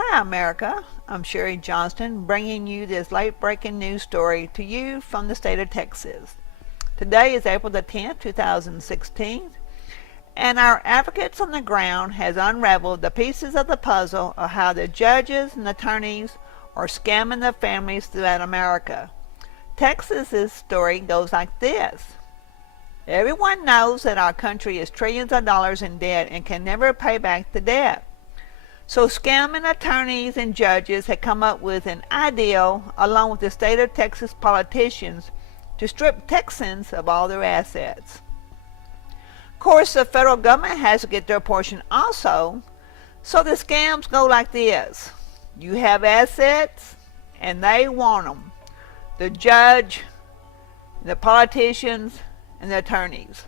Hi, America. I'm Sherry Johnston, bringing you this late-breaking news story to you from the state of Texas. Today is April the 10th, 2016, and our advocates on the ground has unraveled the pieces of the puzzle of how the judges and attorneys are scamming the families throughout America. Texas's story goes like this. Everyone knows that our country is trillions of dollars in debt and can never pay back the debt. So scamming attorneys and judges had come up with an idea, along with the state of Texas politicians, to strip Texans of all their assets. Of course, the federal government has to get their portion also, so the scams go like this. You have assets, and they want them. The judge, the politicians, and the attorneys.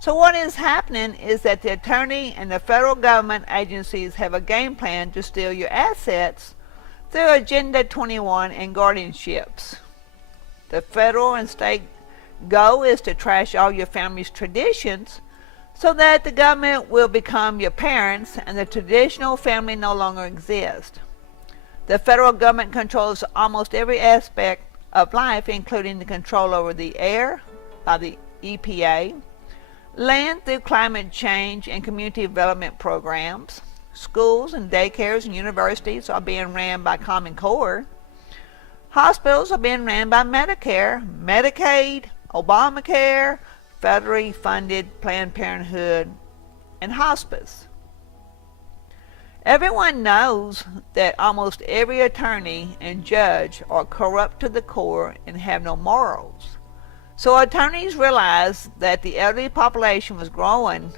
So what is happening is that the attorney and the federal government agencies have a game plan to steal your assets through Agenda 21 and guardianships. The federal and state goal is to trash all your family's traditions so that the government will become your parents and the traditional family no longer exists. The federal government controls almost every aspect of life, including the control over the air by the EPA, land through climate change and community development programs. Schools and daycares and universities are being ran by Common Core. Hospitals are being ran by Medicare, Medicaid, Obamacare, federally funded Planned Parenthood, and hospice. Everyone knows that almost every attorney and judge are corrupt to the core and have no morals. So attorneys realized that the elderly population was growing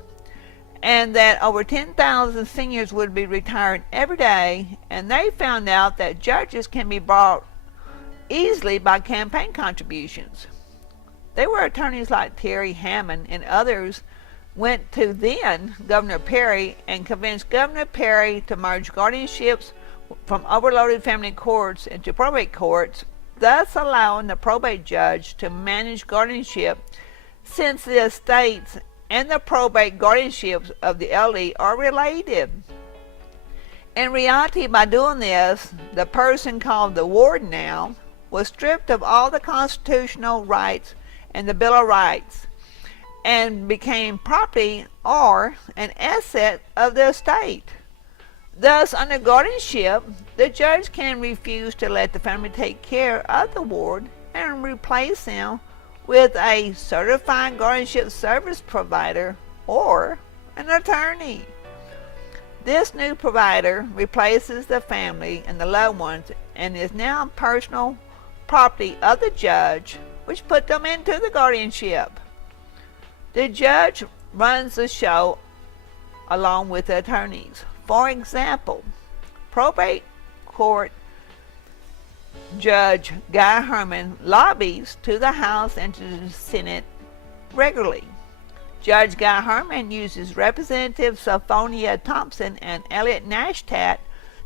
and that over 10,000 seniors would be retiring every day, and they found out that judges can be bought easily by campaign contributions. They were attorneys like Terry Hammond, and others went to then Governor Perry and convinced Governor Perry to merge guardianships from overloaded family courts into probate courts, thus allowing the probate judge to manage guardianship, since the estates and the probate guardianships of the elderly are related. In reality, by doing this, the person called the ward now was stripped of all the constitutional rights and the Bill of Rights and became property or an asset of the estate. Thus, under guardianship, the judge can refuse to let the family take care of the ward and replace them with a certified guardianship service provider or an attorney. This new provider replaces the family and the loved ones and is now personal property of the judge, which put them into the guardianship. The judge runs the show along with the attorneys. For example, probate court Judge Guy Herman lobbies to the House and to the Senate regularly. Judge Guy Herman uses Representatives Sophronia Thompson and Elliot Nashtat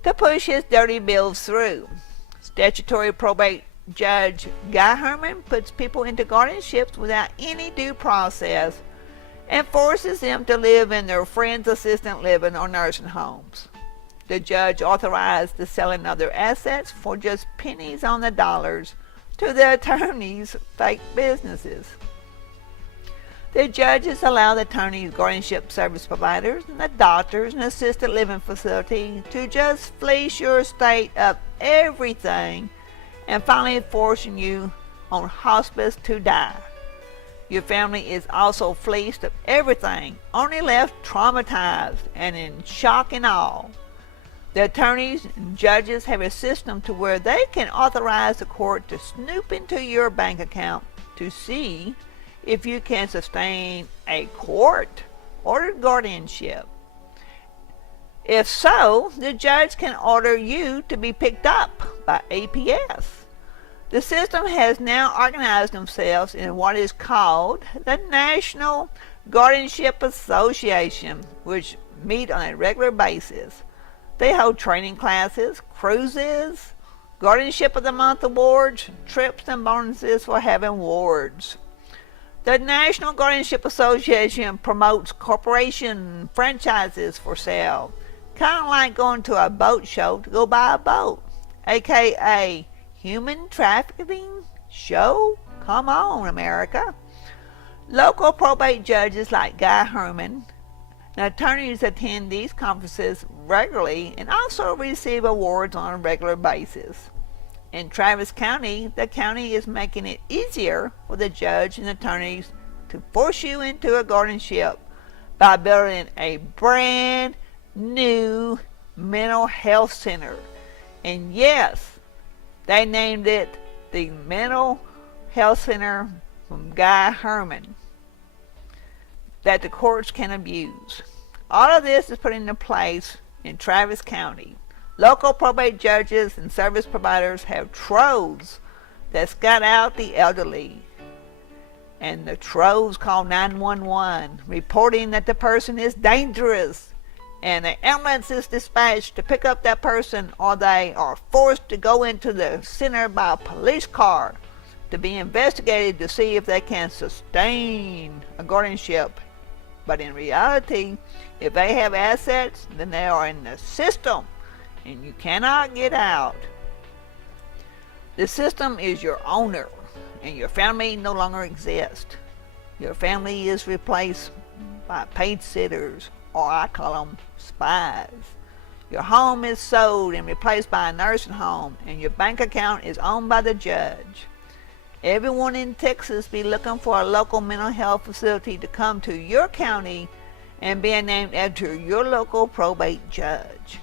to push his dirty bills through. Statutory probate Judge Guy Herman puts people into guardianships without any due process and forces them to live in their friends' assisted living or nursing homes. The judge authorized the selling of their assets for just pennies on the dollars to the attorneys' fake businesses. The judges allow the attorneys, guardianship service providers, and the doctors and assisted living facility to just fleece your state of everything and finally forcing you on hospice to die. Your family is also fleeced of everything, only left traumatized and in shock and awe. The attorneys and judges have a system to where they can authorize the court to snoop into your bank account to see if you can sustain a court-ordered guardianship. If so, the judge can order you to be picked up by APS. The system has now organized themselves in what is called the National Guardianship Association, which meet on a regular basis. They hold training classes, cruises, guardianship of the month awards, trips and bonuses for having wards. The National Guardianship Association promotes corporation franchises for sale, Kind of like going to a boat show to go buy a boat, aka human trafficking show? Come on, America. Local probate judges like Guy Herman and attorneys attend these conferences regularly and also receive awards on a regular basis. In Travis County, the county is making it easier for the judge and attorneys to force you into a guardianship by building a brand new mental health center. And yes, they named it the Mental Health Center from Guy Herman that the courts can abuse. All of this is put into place in Travis County. Local probate judges and service providers have troves that scout out the elderly, and the troves call 911, reporting that the person is dangerous, and an ambulance is dispatched to pick up that person, or they are forced to go into the center by a police car to be investigated to see if they can sustain a guardianship. But in reality, if they have assets, then they are in the system and you cannot get out. The system is your owner and your family no longer exists. Your family is replaced by paid sitters, or I call them spies. Your home is sold and replaced by a nursing home, and your bank account is owned by the judge. Everyone in Texas be looking for a local mental health facility to come to your county and being named after your local probate judge.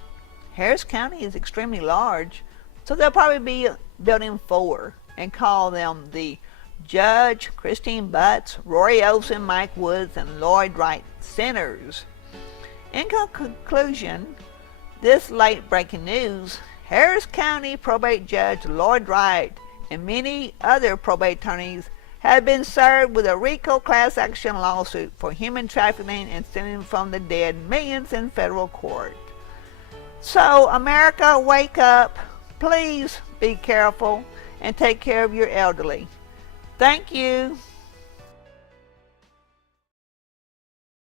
Harris County is extremely large, so they'll probably be building 4 and call them the Judge Christine Butts, Rory Olson, Mike Woods, and Lloyd Wright Centers. In conclusion, this late breaking news, Harris County probate judge Lloyd Wright and many other probate attorneys have been served with a RICO class action lawsuit for human trafficking and stealing from the dead millions in federal court. So, America, wake up. Please be careful and take care of your elderly. Thank you.